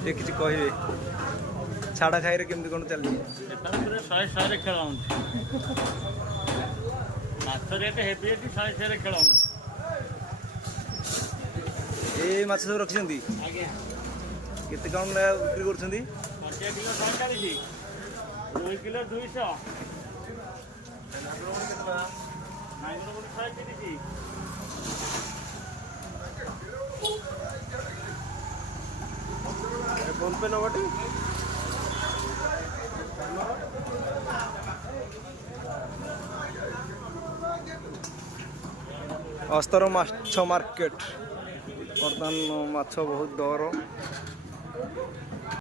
ये किसी कहे छाड़ा खाई केमती कौन चलिए शहे शहे खेल माछ रेट हेवी एटी शहे शहे खेल ए माछ सब रखिछंती आज्ञा केते कौन बिक्री करछंती 5 kilo 140 2 kilo 200 Niger good 130 phone पे नंबर अस्तर माछ मार्केट बर्तमान माछ बहुत दर।